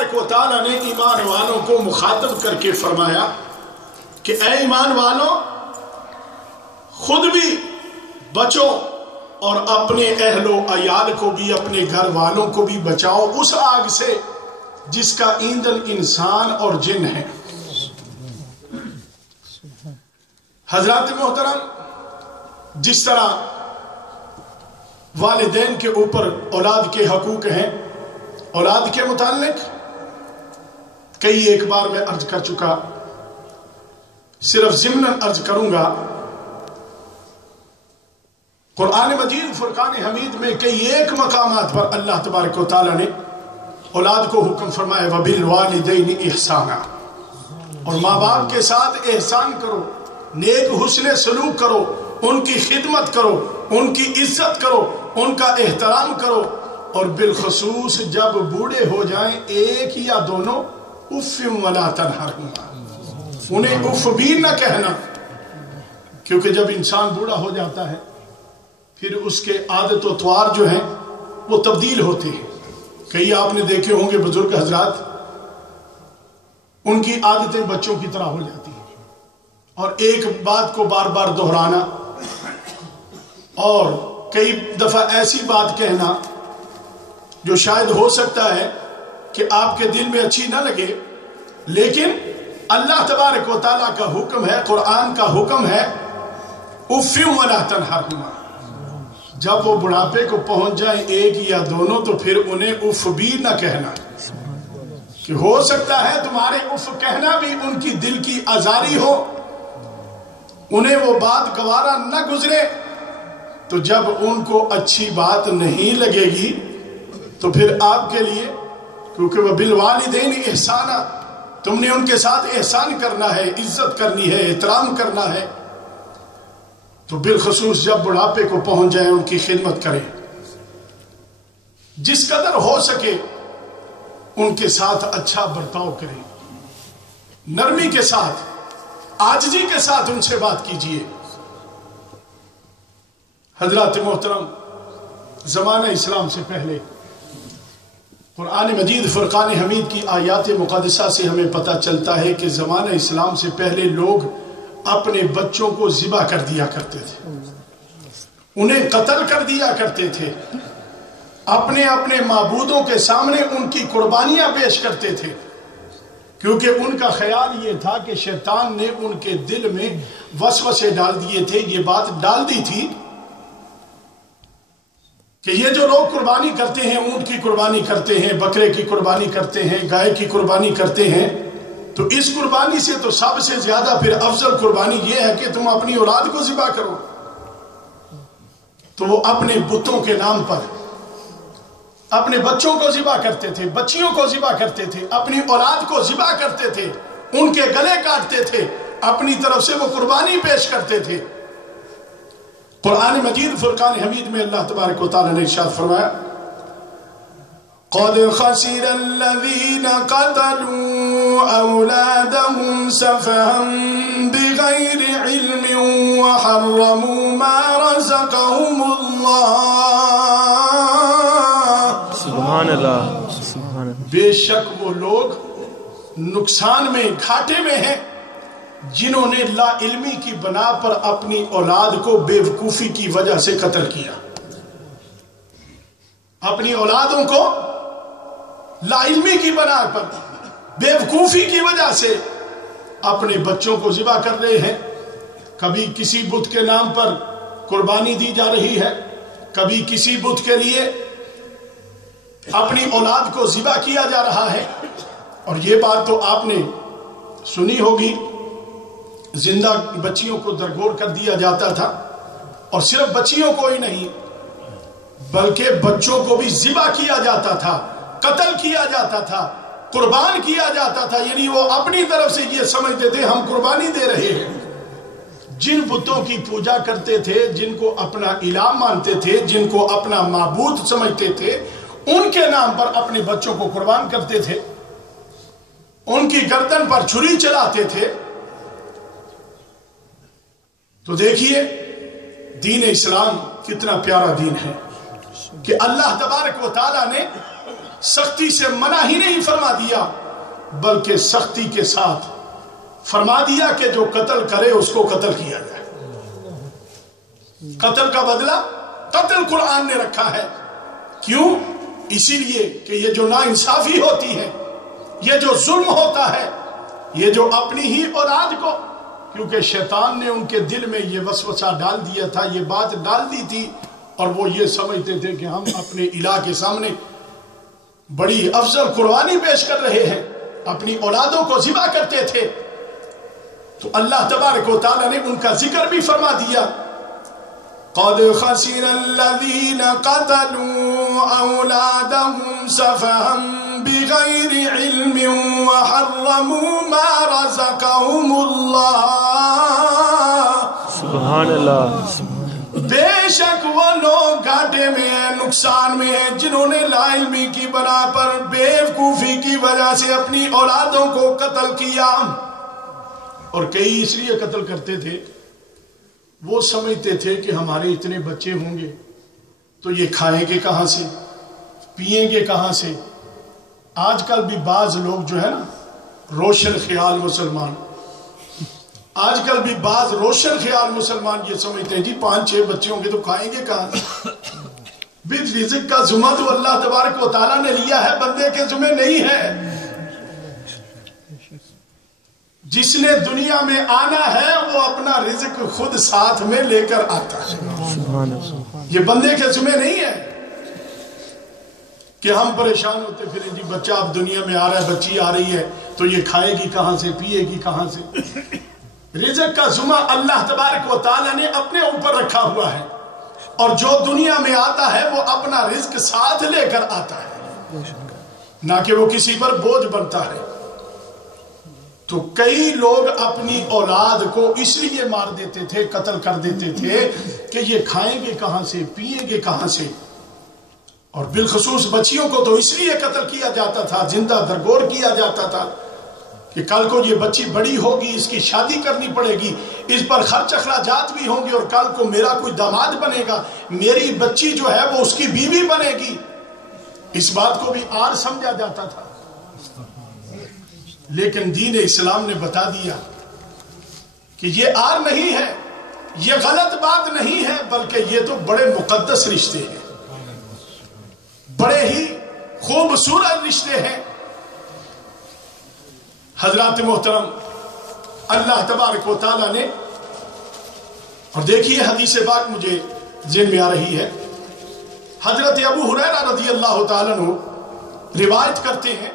تبارک و تعالیٰ نے ایمان والوں کو مخاطب کر کے فرمایا کہ اے ایمان والوں، خود بھی بچو اور اپنے اہل و عیال کو بھی، اپنے گھر والوں کو بھی بچاؤ اس آگ سے جس کا ایندھن انسان اور جن ہے۔ حضرات محترم، جس طرح والدین کے اوپر اولاد کے حقوق ہیں، اولاد کے متعلق کئی ایک بار میں عرض کر چکا، صرف ضمناً عرض کروں گا۔ قرآن مجید فرقان حمید میں کئی ایک مقامات پر اللہ تبارک و تعالیٰ نے اولاد کو حکم فرمایا وَبِالْوَالِدَيْنِ إِحْسَانًا، اور ماں باپ کے ساتھ احسان کرو، نیک حسن سلوک کرو، ان کی خدمت کرو، ان کی عزت کرو، ان کا احترام کرو، اور بالخصوص جب بوڑھے ہو جائیں ایک یا دونوں، اف ولا تنہرہما، انہیں اف بھی نہ کہنا، کیونکہ جب انسان بوڑھا ہو جاتا ہے پھر اس کے عادت و طوار جو ہیں وہ تبدیل ہوتے ہیں۔ کئی آپ نے دیکھے ہوں گے بزرگ حضرات، ان کی عادتیں بچوں کی طرح ہو جاتی ہیں، اور ایک بات کو بار بار دہرانا، اور کئی دفعہ ایسی بات کہنا جو شاید ہو سکتا ہے کہ آپ کے دل میں اچھی نہ لگے، لیکن اللہ تبارک و تعالیٰ کا حکم ہے، قرآن کا حکم ہے اف ولا تنہرہما، جب وہ بڑھاپے کو پہنچ جائیں ایک یا دونوں تو پھر انہیں اف بھی نہ کہنا، کہ ہو سکتا ہے تمہارے اف کہنا بھی ان کی دل کی آزاری ہو، انہیں وہ بات گوارا نہ گزرے، تو جب ان کو اچھی بات نہیں لگے گی تو پھر آپ کے لیے، کیونکہ وہ بالوالدین احسانہ، تم نے ان کے ساتھ احسان کرنا ہے، عزت کرنی ہے، احترام کرنا ہے، تو بالخصوص جب بڑھاپے کو پہنچ جائے ان کی خدمت کریں، جس قدر ہو سکے ان کے ساتھ اچھا برتاؤ کریں، نرمی کے ساتھ، عاجزی کے ساتھ ان سے بات کیجئے۔ حضرات محترم، زمانہ اسلام سے پہلے قرآن مجید فرقان حمید کی آیات مقدسہ سے ہمیں پتہ چلتا ہے کہ زمانہ اسلام سے پہلے لوگ اپنے بچوں کو ذبح کر دیا کرتے تھے، انہیں قتل کر دیا کرتے تھے، اپنے اپنے معبودوں کے سامنے ان کی قربانیاں پیش کرتے تھے، کیونکہ ان کا خیال یہ تھا کہ شیطان نے ان کے دل میں وسوسے ڈال دیے تھے، یہ بات ڈال دی تھی کہ یہ جو لوگ قربانی کرتے ہیں، اونٹ کی قربانی کرتے ہیں، بکرے کی قربانی کرتے ہیں، گائے کی قربانی کرتے ہیں، تو اس قربانی سے تو سب سے زیادہ پھر افضل قربانی یہ ہے کہ تم اپنی اولاد کو ذبح کرو۔ تو وہ اپنے بتوں کے نام پر اپنے بچوں کو ذبح کرتے تھے، بچیوں کو ذبح کرتے تھے، اپنی اولاد کو ذبح کرتے تھے، ان کے گلے کاٹتے تھے، اپنی طرف سے وہ قربانی پیش کرتے تھے۔ قرآن مجید فرقان حمید میں اللہ تبارک و تعالیٰ نے ارشاد فرمایا قَدْ خَسِرَ الَّذِينَ قَتَلُوا أَوْلَادَهُمْ سَفَهًا بِغَيْرِ عِلْمٍ وَحَرَّمُوا مَا رَزَقَهُمُ اللَّهُ سبحان اللہ، سبحان اللہ۔ بے شک وہ لوگ نقصان میں، گھاٹے میں ہیں جنہوں نے لا علمی کی بنا پر اپنی اولاد کو بے وقوفی کی وجہ سے قتل کیا، اپنی اولادوں کو لا علمی کی بنا پر بے وقوفی کی وجہ سے اپنے بچوں کو ذبح کر رہے ہیں۔ کبھی کسی بت کے نام پر قربانی دی جا رہی ہے، کبھی کسی بت کے لیے اپنی اولاد کو ذبح کیا جا رہا ہے۔ اور یہ بات تو آپ نے سنی ہوگی، زندہ بچیوں کو درگور کر دیا جاتا تھا، اور صرف بچیوں کو ہی نہیں بلکہ بچوں کو بھی ذبح کیا جاتا تھا، قتل کیا جاتا تھا، قربان کیا جاتا تھا، یعنی وہ اپنی طرف سے یہ سمجھتے تھے ہم قربانی دے رہے ہیں۔ جن بتوں کی پوجا کرتے تھے، جن کو اپنا الہ مانتے تھے، جن کو اپنا معبود سمجھتے تھے، ان کے نام پر اپنے بچوں کو قربان کرتے تھے، ان کی گردن پر چھری چلاتے تھے۔ تو دیکھیے دین اسلام کتنا پیارا دین ہے کہ اللہ تبارک و تعالیٰ نے سختی سے منع ہی نہیں فرما دیا بلکہ سختی کے ساتھ فرما دیا کہ جو قتل کرے اس کو قتل کیا جائے. قتل کا بدلہ قتل قرآن نے رکھا ہے. کیوں؟ اسی لیے کہ یہ جو ناانصافی ہوتی ہے، یہ جو ظلم ہوتا ہے، یہ جو اپنی ہی اولاد کو، کیونکہ شیطان نے ان کے دل میں یہ وسوسہ ڈال دیا تھا، یہ بات ڈال دی تھی، اور وہ یہ سمجھتے تھے کہ ہم اپنے الہ کے سامنے بڑی افضل قربانی پیش کر رہے ہیں، اپنی اولادوں کو ذبح کرتے تھے. تو اللہ تبارک و تعالی نے ان کا ذکر بھی فرما دیا. قَدْ خَسِرَ الَّذِينَ قَتَلُوا أَوْلَادَهُمْ سَفَهًا بِغَيْرِ عِلْمٍ وَحَرَّمُوا مَا رَزَقَهُمُ اللَّهُ. سبحان اللہ. بے شک وہ لوگ گھاٹے میں ہیں، نقصان میں ہیں، جنہوں نے لا علمی کی بنا پر بے وقوفی کی وجہ سے اپنی اولادوں کو قتل کیا. اور کئی اس لیے قتل کرتے تھے، وہ سمجھتے تھے کہ ہمارے اتنے بچے ہوں گے تو یہ کھائیں گے کہاں سے، پیئیں گے کہاں سے. آج کل بھی بعض لوگ جو ہے نا روشن خیال مسلمان، آج کل بھی بعض روشن خیال مسلمان یہ سمجھتے ہیں جی 5-6 بچے ہوں گے تو کھائیں گے کہاں. رزق کا ذمہ تو اللہ تبارک و تعالیٰ نے لیا ہے، بندے کے ذمہ نہیں ہے. جس نے دنیا میں آنا ہے وہ اپنا رزق خود ساتھ میں لے کر آتا ہے، یہ بندے کے ذمہ نہیں ہے کہ ہم پریشان ہوتے پھریں جی بچہ اب دنیا میں آ رہا ہے، بچی آ رہی ہے تو یہ کھائے گی کہاں سے، پیے گی کہاں سے. رزق کا ذمہ اللہ تبارک و تعالیٰ نے اپنے اوپر رکھا ہوا ہے، اور جو دنیا میں آتا ہے وہ اپنا رزق ساتھ لے کر آتا ہے، نہ کہ وہ کسی پر بوجھ بنتا ہے. تو کئی لوگ اپنی اولاد کو اس لیے مار دیتے تھے، قتل کر دیتے تھے کہ یہ کھائیں گے کہاں سے، پیئیں گے کہاں سے. اور بالخصوص بچیوں کو تو اس لیے قتل کیا جاتا تھا، زندہ درگور کیا جاتا تھا کہ کل کو یہ بچی بڑی ہوگی، اس کی شادی کرنی پڑے گی، اس پر خرچ اخراجات بھی ہوں گے، اور کل کو میرا کوئی داماد بنے گا، میری بچی جو ہے وہ اس کی بیوی بنے گی. اس بات کو بھی آر سمجھا جاتا تھا. لیکن دین اسلام نے بتا دیا کہ یہ آر نہیں ہے، یہ غلط بات نہیں ہے، بلکہ یہ تو بڑے مقدس رشتے ہیں، بڑے ہی خوبصورت رشتے ہیں. حضرات محترم، اللہ تبارک و تعالیٰ نے، اور دیکھیے حدیث پاک مجھے ذہن میں آ رہی ہے، حضرت ابو ہریرہ رضی اللہ تعالیٰ عنہ روایت کرتے ہیں،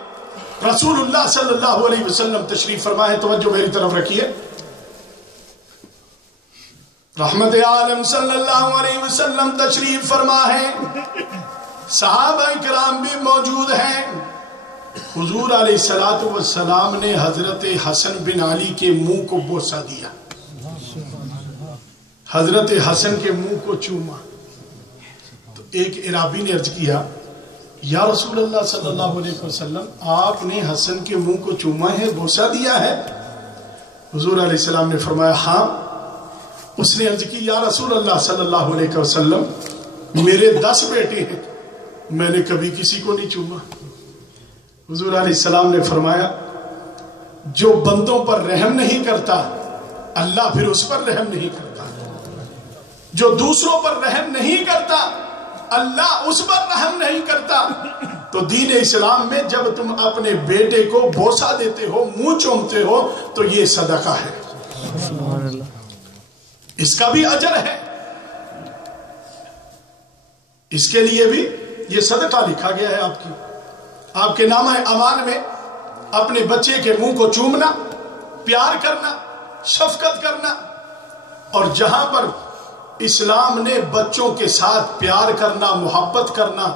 رسول اللہ صلی اللہ علیہ وسلم تشریف فرما ہے. توجہ میری طرف رکھیے. رحمت عالم صلی اللہ علیہ وسلم تشریف فرما ہے، صحابہ کرام بھی موجود ہیں. حضور علیہ السلام نے حضرت حسن بن علی کے منہ کو بوسہ دیا، حضرت حسن کے منہ کو چوما. تو ایک عرابی نے عرض کیا، یا رسول اللہ صلی اللہ علیہ وسلم، آپ نے حسن کے منہ کو چوما ہے، بوسہ دیا ہے؟ حضور علیہ السلام نے فرمایا ہاں. اس نے عرض کی، یا رسول اللہ صلی اللہ علیہ وسلم، میرے 10 بیٹے ہیں، میں نے کبھی کسی کو نہیں چوما. حضور علیہ السلام نے فرمایا، جو بندوں پر رحم نہیں کرتا اللہ پھر اس پر رحم نہیں کرتا، جو دوسروں پر رحم نہیں کرتا اللہ اس پر رحم نہیں کرتا. تو دین اسلام میں جب تم اپنے بیٹے کو بوسہ دیتے ہو، منہ چومتے ہو، تو یہ صدقہ ہے، اس کا بھی اجر ہے، اس کے لیے بھی یہ صدقہ لکھا گیا ہے آپ کے نامہ اعمال میں. اپنے بچے کے منہ کو چومنا، پیار کرنا، شفقت کرنا. اور جہاں پر اسلام نے بچوں کے ساتھ پیار کرنا، محبت کرنا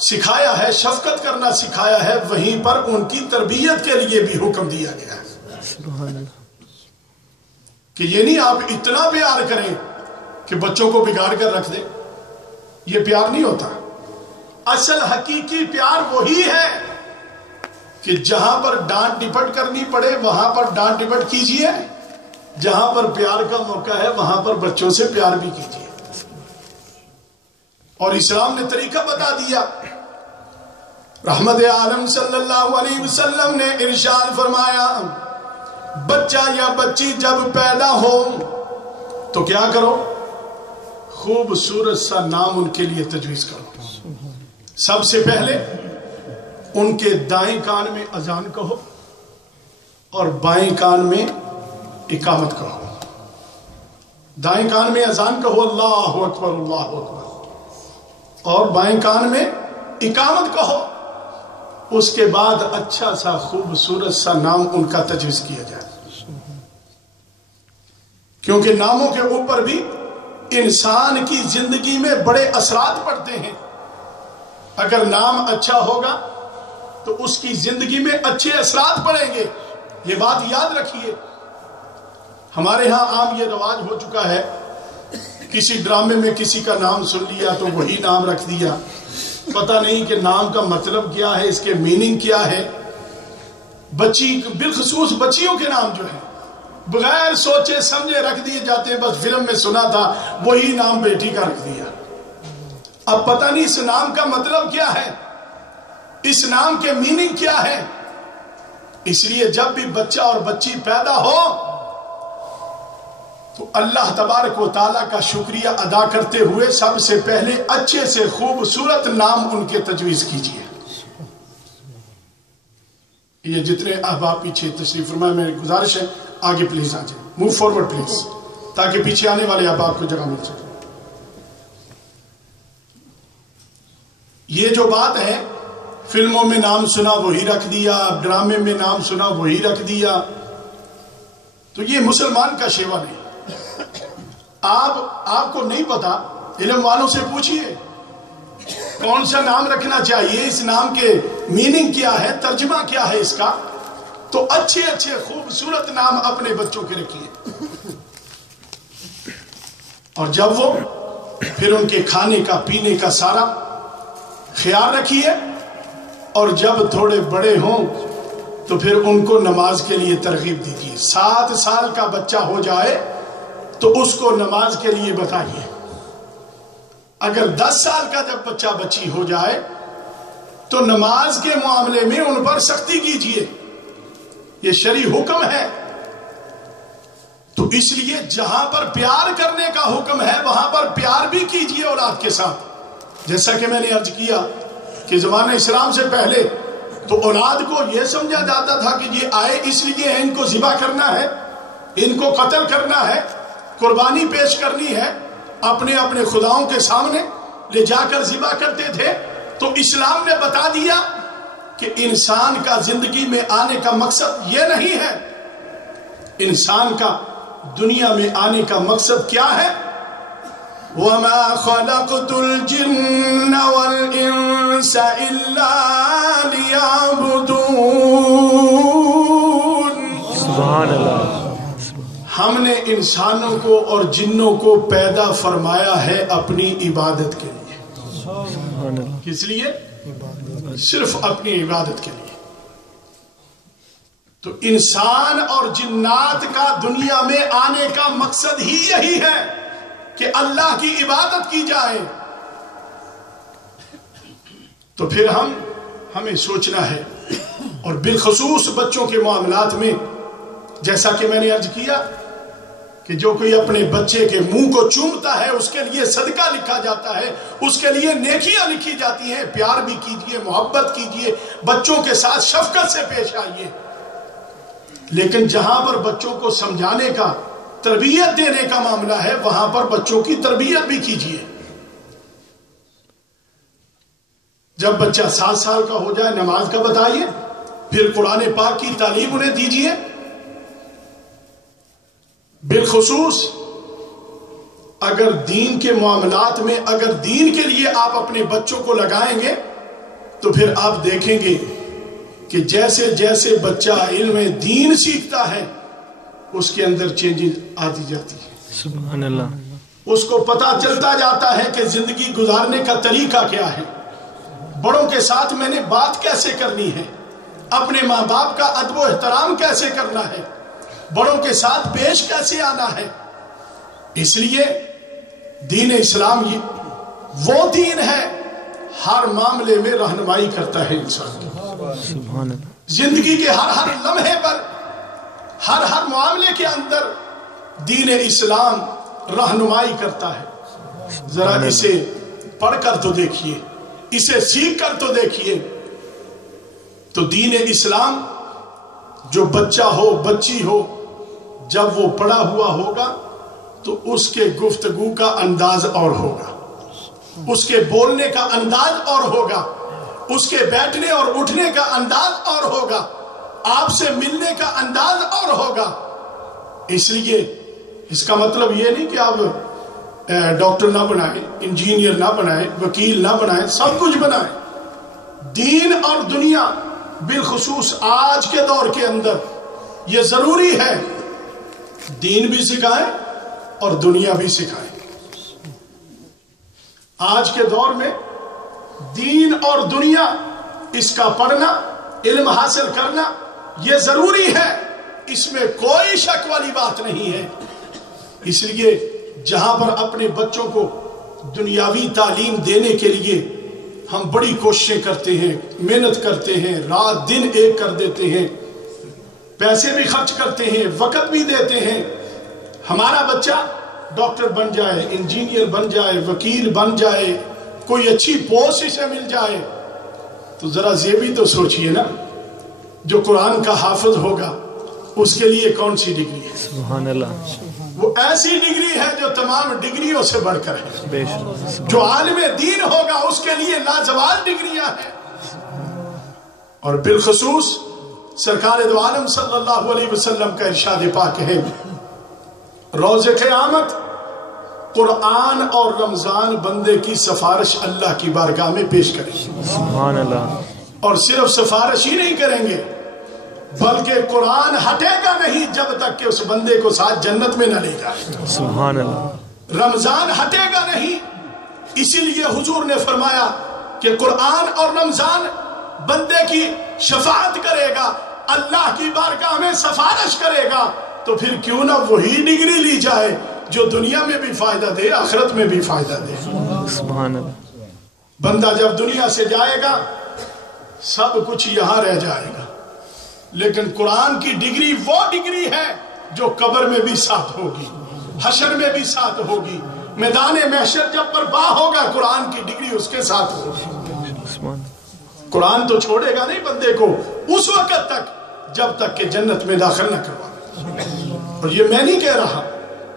سکھایا ہے، شفقت کرنا سکھایا ہے، وہیں پر ان کی تربیت کے لیے بھی حکم دیا گیا ہے کہ یہ نہیں آپ اتنا پیار کریں کہ بچوں کو بگاڑ کر رکھ دیں. یہ پیار نہیں ہوتا. اصل حقیقی پیار وہی ہے کہ جہاں پر ڈانٹ ڈپٹ کرنی پڑے وہاں پر ڈانٹ ڈپٹ کیجئے، جہاں پر پیار کا موقع ہے وہاں پر بچوں سے پیار بھی کیجئے. اور اسلام نے طریقہ بتا دیا رحمت عالم صلی اللہ علیہ وسلم نے ارشاد فرمایا بچہ یا بچی جب پیدا ہو تو کیا کرو؟ خوبصورت سا نام ان کے لیے تجویز کرو. سب سے پہلے ان کے دائیں کان میں اذان کہو اور بائیں کان میں اقامت کہو. دائیں کان میں اذان کہو اللہ اکبر اللہ اکبر اور بائیں کان میں اقامت کہو. اس کے بعد اچھا سا خوبصورت سا نام ان کا تجویز کیا جائے، کیونکہ ناموں کے اوپر بھی انسان کی زندگی میں بڑے اثرات پڑتے ہیں. اگر نام اچھا ہوگا تو اس کی زندگی میں اچھے اثرات پڑیں گے. یہ بات یاد رکھیے. ہمارے ہاں عام یہ رواج ہو چکا ہے، کسی ڈرامے میں کسی کا نام سن لیا تو وہی نام رکھ دیا، پتہ نہیں کہ نام کا مطلب کیا ہے، اس کے میننگ کیا ہے. بچی بالخصوص بچیوں کے نام جو ہیں بغیر سوچے سمجھے رکھ دیے جاتے ہیں. بس فلم میں سنا تھا وہی نام بیٹی کا رکھ دیا. اب پتہ نہیں اس نام کا مطلب کیا ہے، اس نام کے میننگ کیا ہے. اس لیے جب بھی بچہ اور بچی پیدا ہو تو اللہ تبارک و تعالیٰ کا شکریہ ادا کرتے ہوئے سب سے پہلے اچھے سے خوبصورت نام ان کے تجویز کیجیے. یہ جتنے احباب پیچھے تشریف فرمائے میری گزارش ہے آگے پلیز آ جائیں، موو فارورڈ پلیز، تاکہ پیچھے آنے والے احباب کو جگہ مل سکے. یہ جو بات ہے فلموں میں نام سنا وہی رکھ دیا، ڈرامے میں نام سنا وہی رکھ دیا، تو یہ مسلمان کا شیوا نہیں. آپ کو نہیں پتا، علم والوں سے پوچھئے کون سا نام رکھنا چاہیے، اس نام کے میننگ کیا ہے، ترجمہ کیا ہے اس کا، تو اچھے اچھے خوبصورت نام اپنے بچوں کے رکھیے. اور جب وہ پھر ان کے کھانے کا پینے کا سارا خیال رکھیے، اور جب تھوڑے بڑے ہوں تو پھر ان کو نماز کے لیے ترغیب دیجیے. 7 سال کا بچہ ہو جائے تو اس کو نماز کے لیے بتائیے. اگر 10 سال کا جب بچہ بچی ہو جائے تو نماز کے معاملے میں ان پر سختی کیجیے. یہ شرعی حکم ہے. تو اس لیے جہاں پر پیار کرنے کا حکم ہے وہاں پر پیار بھی کیجیے اولاد کے ساتھ. جیسا کہ میں نے عرض کیا کہ زمانہ اسلام سے پہلے تو اولاد کو یہ سمجھا جاتا تھا کہ یہ آئے اس لیے ہے، ان کو ذبح کرنا ہے، ان کو قتل کرنا ہے، قربانی پیش کرنی ہے. اپنے اپنے خداؤں کے سامنے لے جا کر ذبح کرتے تھے. تو اسلام نے بتا دیا کہ انسان کا زندگی میں آنے کا مقصد یہ نہیں ہے. انسان کا دنیا میں آنے کا مقصد کیا ہے؟ وَمَا خَلَقْتُ الْجِنَّ وَالْإِنسَ إِلَّا لِيَعْبُدُونَ. سبحان اللہ. ہم نے انسانوں کو اور جنوں کو پیدا فرمایا ہے اپنی عبادت کے لیے. کس لیے؟ صرف اپنی عبادت کے لیے. تو انسان اور جنات کا دنیا میں آنے کا مقصد ہی یہی ہے کہ اللہ کی عبادت کی جائے. تو پھر ہمیں سوچنا ہے، اور بالخصوص بچوں کے معاملات میں جیسا کہ میں نے عرض کیا کہ جو کوئی اپنے بچے کے منہ کو چومتا ہے اس کے لیے صدقہ لکھا جاتا ہے، اس کے لیے نیکیاں لکھی جاتی ہیں. پیار بھی کیجئے، محبت کیجئے، بچوں کے ساتھ شفقت سے پیش آئیے. لیکن جہاں پر بچوں کو سمجھانے کا، تربیت دینے کا معاملہ ہے وہاں پر بچوں کی تربیت بھی کیجئے. جب بچہ 7 سال کا ہو جائے نماز کا بتائیے، پھر قرآن پاک کی تعلیم انہیں دیجئے. بالخصوص اگر دین کے معاملات میں اگر دین کے لیے آپ اپنے بچوں کو لگائیں گے تو پھر آپ دیکھیں گے کہ جیسے جیسے بچہ علم دین سیکھتا ہے اس کے اندر چینجز آتی جاتی ہے. سبحان اللہ. اس کو پتہ چلتا جاتا ہے کہ زندگی گزارنے کا طریقہ کیا ہے، بڑوں کے ساتھ میں نے بات کیسے کرنی ہے، اپنے ماں باپ کا ادب و احترام کیسے کرنا ہے، بڑوں کے ساتھ پیش کیسے آنا ہے. اس لیے دین اسلام وہ دین ہے ہر معاملے میں رہنمائی کرتا ہے انسان کی. سبحان اللہ. زندگی کے ہر لمحے پر ہر معاملے کے اندر دین اسلام رہنمائی کرتا ہے. ذرا اسے پڑھ کر تو دیکھیے, اسے سیکھ کر تو دیکھیے. تو دین اسلام جو بچہ ہو بچی ہو جب وہ پڑھا ہوا ہوگا تو اس کے گفتگو کا انداز اور ہوگا, اس کے بولنے کا انداز اور ہوگا, اس کے بیٹھنے اور اٹھنے کا انداز اور ہوگا, آپ سے ملنے کا انداز اور ہوگا. اس لیے اس کا مطلب یہ نہیں کہ آپ ڈاکٹر نہ بنائیں, انجینئر نہ بنائیں, وکیل نہ بنائیں, سب کچھ بنائیں. دین اور دنیا بالخصوص آج کے دور کے اندر یہ ضروری ہے, دین بھی سکھائیں اور دنیا بھی سکھائیں. آج کے دور میں دین اور دنیا اس کا پڑھنا, علم حاصل کرنا یہ ضروری ہے, اس میں کوئی شک والی بات نہیں ہے. اس لیے جہاں پر اپنے بچوں کو دنیاوی تعلیم دینے کے لیے ہم بڑی کوششیں کرتے ہیں, محنت کرتے ہیں, رات دن ایک کر دیتے ہیں, پیسے بھی خرچ کرتے ہیں, وقت بھی دیتے ہیں, ہمارا بچہ ڈاکٹر بن جائے, انجینئر بن جائے, وکیل بن جائے, کوئی اچھی پوسٹ اسے مل جائے, تو ذرا یہ بھی تو سوچئے نا, جو قرآن کا حافظ ہوگا اس کے لیے کون سی ڈگری ہے؟ سبحان اللہ. وہ ایسی ڈگری ہے جو تمام ڈگریوں سے بڑھ کر ہے. بے شک. جو عالم دین ہوگا اس کے لیے لازوال ڈگریاں ہیں. اور بالخصوص سرکار دو عالم صلی اللہ علیہ وسلم کا ارشاد پاک ہے, روز قیامت قرآن اور رمضان بندے کی سفارش اللہ کی بارگاہ میں پیش کریں. سبحان اللہ. اور صرف سفارش ہی نہیں کریں گے بلکہ قرآن ہٹے گا نہیں جب تک کہ اس بندے کو ساتھ جنت میں نہ لے جائے. سبحان اللہ. رمضان ہٹے گا نہیں, اسی لیے حضور نے فرمایا کہ قرآن اور رمضان بندے کی شفاعت کرے گا, اللہ کی بارگاہ میں سفارش کرے گا. تو پھر کیوں نہ وہی ڈگری لی جائے جو دنیا میں بھی فائدہ دے, آخرت میں بھی فائدہ دے. سبحان اللہ. بندہ جب دنیا سے جائے گا سب کچھ یہاں رہ جائے گا, لیکن قرآن کی ڈگری وہ ڈگری ہے جو قبر میں بھی ساتھ ہوگی, حشر میں بھی ساتھ ہوگی, میدان محشر جب برپا ہوگا قرآن کی ڈگری اس کے ساتھ ہوگی. قرآن تو چھوڑے گا نہیں بندے کو اس وقت تک جب تک کہ جنت میں داخل نہ کروا. اور یہ میں نہیں کہہ رہا,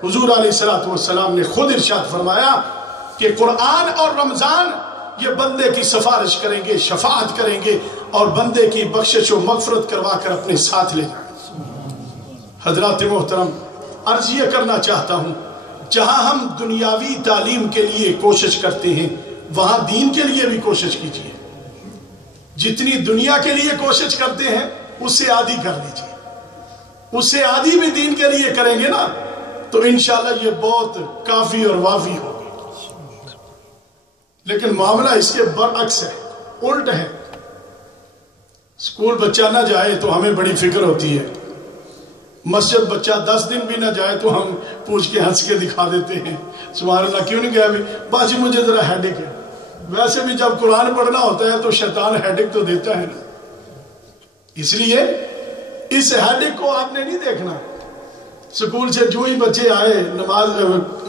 حضور علیہ الصلوۃ والسلام نے خود ارشاد فرمایا کہ قرآن اور رمضان یہ بندے کی سفارش کریں گے, شفاعت کریں گے اور بندے کی بخشش و مغفرت کروا کر اپنے ساتھ لے جائیں. حضرات محترم, عرض یہ کرنا چاہتا ہوں, جہاں ہم دنیاوی تعلیم کے لیے کوشش کرتے ہیں وہاں دین کے لیے بھی کوشش کیجیے. جتنی دنیا کے لیے کوشش کرتے ہیں اس سے آدھی کر لیجیے, اس سے آدھی بھی دین کے لیے کریں گے نا تو انشاءاللہ یہ بہت کافی اور وافی ہوگی. لیکن معاملہ اس کے برعکس ہے, الٹ ہے. اسکول بچہ نہ جائے تو ہمیں بڑی فکر ہوتی ہے, مسجد بچہ 10 دن بھی نہ جائے تو ہم پوچھ کے ہنس کے دکھا دیتے ہیں, سبحان اللہ کیوں نہیں گیا بھی, باجی مجھے ذرا ہیڈک ہے. ویسے بھی جب قرآن پڑھنا ہوتا ہے تو شیطان ہیڈک تو دیتا ہے نا. اس لیے اس ہیڈک کو آپ نے نہیں دیکھنا. سکول سے جو ہی بچے آئے, نماز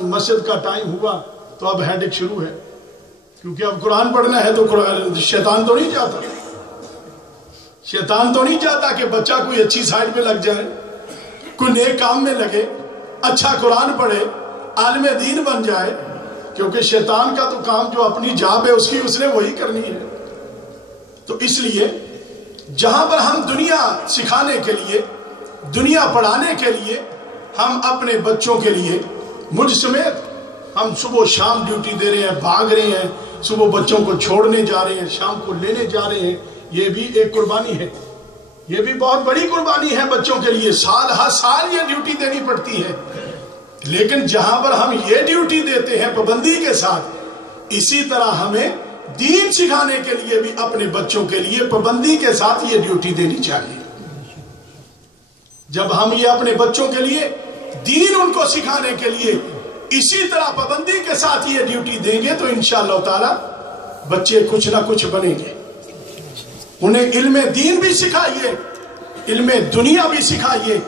مسجد کا ٹائم ہوا تو اب ہیڈک شروع ہے, کیونکہ اب قرآن پڑھنا ہے تو شیطان تو نہیں چاہتا, شیطان تو نہیں چاہتا کہ بچہ کوئی اچھی سائٹ پہ لگ جائے, کوئی نیک کام میں لگے, اچھا قرآن پڑھے, عالم دین بن جائے. کیونکہ شیطان کا تو کام جو اپنی جاب ہے اس نے وہی کرنی ہے. تو اس لیے جہاں پر ہم دنیا سکھانے کے لیے, دنیا پڑھانے کے لیے, ہم اپنے بچوں کے لیے, مجھ سمیت ہم صبح شام ڈیوٹی دے رہے ہیں, بھاگ رہے ہیں, صبح بچوں کو چھوڑنے جا رہے ہیں, شام کو لینے جا رہے ہیں, یہ بھی ایک قربانی ہے, یہ بھی بہت بڑی قربانی ہے بچوں کے لیے. سال ہر سال یہ ڈیوٹی دینی پڑتی ہے. لیکن جہاں پر ہم یہ ڈیوٹی دیتے ہیں پابندی کے ساتھ, اسی طرح ہمیں دین سکھانے کے لیے بھی اپنے بچوں کے لیے پابندی کے ساتھ یہ ڈیوٹی دینی چاہیے. جب ہم یہ اپنے بچوں کے لیے دین ان کو سکھانے کے لیے اسی طرح پابندی کے ساتھ یہ ڈیوٹی دیں گے تو انشاءاللہ تعالی بچے کچھ نہ کچھ بنیں گے. انہیں علم دین بھی سکھائیے, علم دنیا بھی سکھائیے,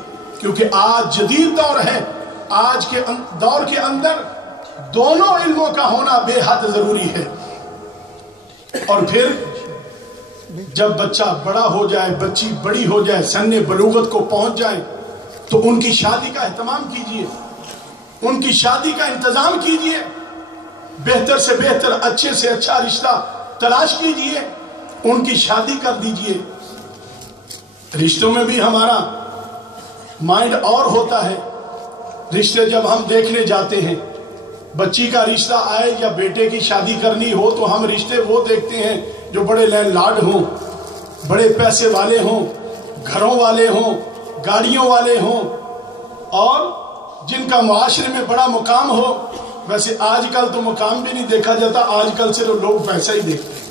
کیونکہ آج جدید دور ہے. آج کے دور کے اندر دونوں علموں کا ہونا بے حد ضروری ہے. اور پھر جب بچہ بڑا ہو جائے, بچی بڑی ہو جائے, سن بلوغت کو پہنچ جائے, تو ان کی شادی کا اہتمام کیجئے, ان کی شادی کا انتظام کیجئے, بہتر سے بہتر اچھے سے اچھا رشتہ تلاش کیجئے, ان کی شادی کر دیجئے. رشتوں میں بھی ہمارا مائنڈ اور ہوتا ہے. رشتے جب ہم دیکھنے جاتے ہیں, بچی کا رشتہ آئے یا بیٹے کی شادی کرنی ہو, تو ہم رشتے وہ دیکھتے ہیں جو بڑے لین لاڈ ہوں, بڑے پیسے والے ہوں, گھروں والے ہوں, گاڑیوں والے ہوں, اور جن کا معاشرے میں بڑا مقام ہو. ویسے آج کل تو مقام بھی نہیں دیکھا جاتا, آج کل سے لوگ پیسہ ہی دیکھتے ہیں.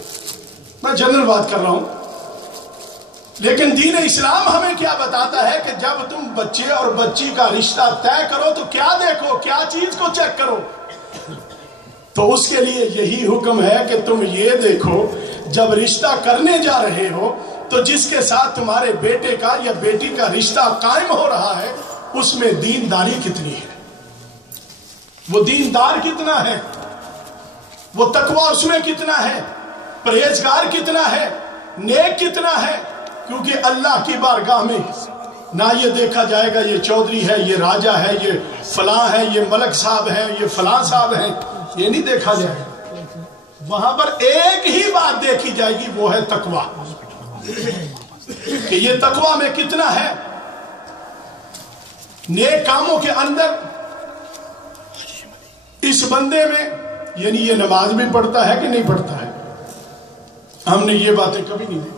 میں جنرل بات کر رہا ہوں. لیکن دین اسلام ہمیں کیا بتاتا ہے کہ جب تم بچے اور بچی کا رشتہ طے کرو تو کیا دیکھو, کیا چیز کو چیک کرو. تو اس کے لیے یہی حکم ہے کہ تم یہ دیکھو جب رشتہ کرنے جا رہے ہو تو جس کے ساتھ تمہارے بیٹے کا یا بیٹی کا رشتہ قائم ہو رہا ہے اس میں دینداری کتنی ہے, وہ دیندار کتنا ہے, وہ تقوی اس میں کتنا ہے, پرہیزگار کتنا ہے, نیک کتنا ہے. کیونکہ اللہ کی بارگاہ میں نہ یہ دیکھا جائے گا یہ چودھری ہے, یہ راجہ ہے, یہ فلاں ہے, یہ ملک صاحب ہے, یہ فلاں صاحب ہیں, یہ نہیں دیکھا جائے گا. وہاں پر ایک ہی بات دیکھی جائے گی, وہ ہے تقوی, کہ یہ تقوی میں کتنا ہے. نیک کاموں کے اندر اس بندے میں, یعنی یہ نماز بھی پڑھتا ہے کہ نہیں پڑھتا ہے. ہم نے یہ باتیں کبھی نہیں دیکھی.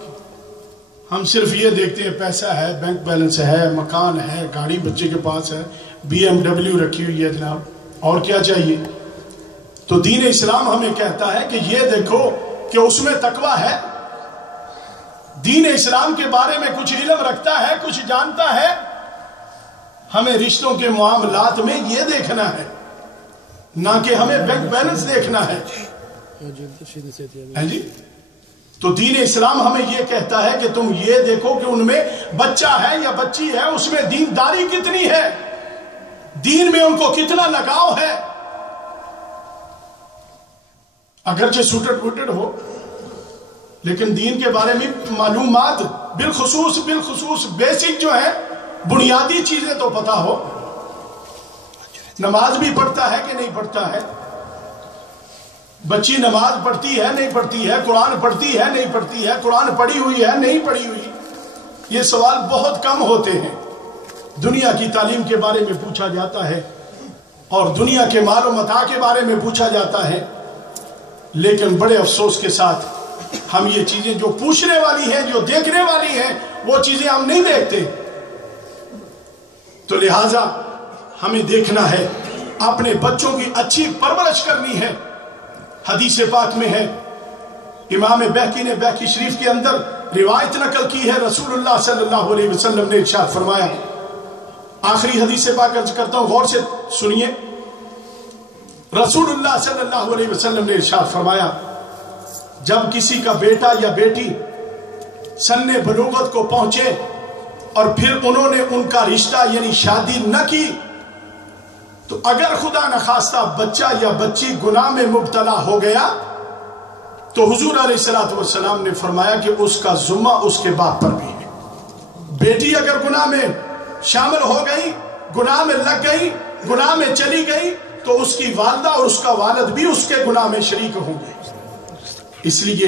ہم صرف یہ دیکھتے ہیں پیسہ ہے, بینک بیلنس ہے, مکان ہے, گاڑی بچے کے پاس ہے, BMW رکھی ہوئی ہے جناب, اور کیا چاہیے. تو دین اسلام ہمیں کہتا ہے کہ یہ دیکھو کہ اس میں تقوی ہے. دین اسلام کے بارے میں کچھ علم رکھتا ہے, کچھ جانتا ہے. ہمیں رشتوں کے معاملات میں یہ دیکھنا ہے, نہ کہ ہمیں بینک بیلنس دیکھنا ہے. جی, تو دین اسلام ہمیں یہ کہتا ہے کہ تم یہ دیکھو کہ ان میں بچہ ہے یا بچی ہے, اس میں دینداری کتنی ہے, دین میں ان کو کتنا لگاؤ ہے. اگرچہ سوٹڈ ووٹڈ ہو لیکن دین کے بارے میں معلومات بالخصوص بیسک جو ہے, بنیادی چیزیں تو پتا ہو. نماز بھی پڑھتا ہے کہ نہیں پڑھتا ہے, بچی نماز پڑھتی ہے نہیں پڑھتی ہے, قرآن پڑھتی ہے نہیں پڑھتی ہے, قرآن پڑھی ہوئی ہے نہیں پڑھی ہوئی. یہ سوال بہت کم ہوتے ہیں. دنیا کی تعلیم کے بارے میں پوچھا جاتا ہے اور دنیا کے مال و متاع کے بارے میں پوچھا جاتا ہے, لیکن بڑے افسوس کے ساتھ ہم یہ چیزیں جو پوچھنے والی ہیں, جو دیکھنے والی ہیں, وہ چیزیں ہم نہیں دیکھتے. تو لہٰذا ہمیں دیکھنا ہے, اپنے بچوں کی اچھی پرورش کرنی ہے. حدیث پاک میں ہے, امام بہقی نے بہقی شریف کے اندر روایت نقل کی ہے, رسول اللہ صلی اللہ علیہ وسلم نے ارشاد فرمایا. آخری حدیث پاک عرض کرتا ہوں, غور سے سنیے. رسول اللہ صلی اللہ علیہ وسلم نے ارشاد فرمایا, جب کسی کا بیٹا یا بیٹی سن بلوغت کو پہنچے اور پھر انہوں نے ان کا رشتہ یعنی شادی نہ کی, تو اگر خدا نخواستہ بچہ یا بچی گناہ میں مبتلا ہو گیا تو حضور علیہ السلام نے فرمایا کہ اس کا ذمہ اس کے باپ پر بھی ہے. بیٹی اگر گناہ میں شامل ہو گئی, گناہ میں لگ گئی, گناہ میں چلی گئی, تو اس کی والدہ اور اس کا والد بھی اس کے گناہ میں شریک ہوں گے. اس لیے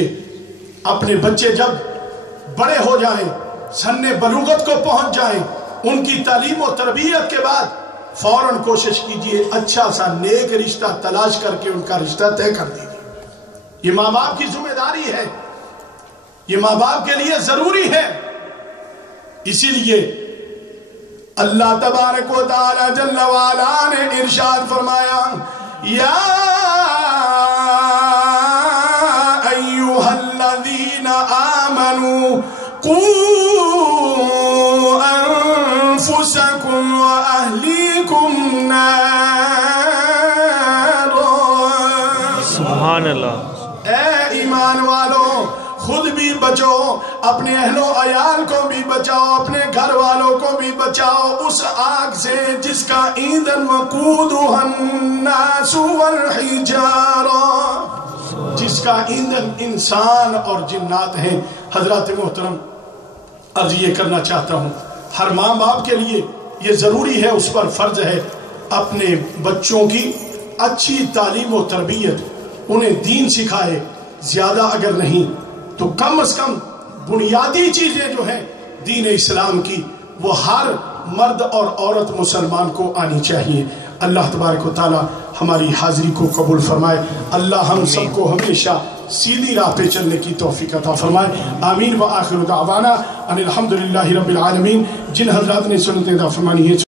اپنے بچے جب بڑے ہو جائیں, سن بلوغت کو پہنچ جائیں, ان کی تعلیم و تربیت کے بعد فوراً کوشش کیجئے اچھا سا نیک رشتہ تلاش کر کے ان کا رشتہ طے کر دیجئے. یہ ماں باپ کی ذمہ داری ہے, یہ ماں باپ کے لیے ضروری ہے. اسی لیے اللہ تبارک و تعالی جل وعلا نے ارشاد فرمایا, یا ایھا الذین آمنوا قوا انفسکم واہلیکم نارا. سبحان اللہ. اے ایمان بچو، اپنے اہل و عیال کو بھی بچاؤ، اپنے گھر والوں کو بھی بچاؤ اس آگ سے جس کا ایندھن وقودها الناس والحجارہ، جس کا ایندھن انسان اور جنات ہیں۔ حضرات محترم، عرض یہ کرنا چاہتا ہوں، ہر ماں باپ کے لیے یہ ضروری ہے، اس پر فرض ہے اپنے بچوں کی اچھی تعلیم و تربیت، انہیں دین سکھائے، زیادہ اگر نہیں تو کم از کم بنیادی چیزیں جو ہیں دین اسلام کی وہ ہر مرد اور عورت مسلمان کو آنی چاہیے۔ اللہ تبارک و تعالی ہماری حاضری کو قبول فرمائے، اللہ ہم سب کو ہمیشہ سیدھی راہ پہ چلنے کی توفیق عطا فرمائے، آمین۔ وآخر دعوانا ان الحمدللہ رب العالمین۔ جن حضرات نے سنتیں ادا فرمانی ہے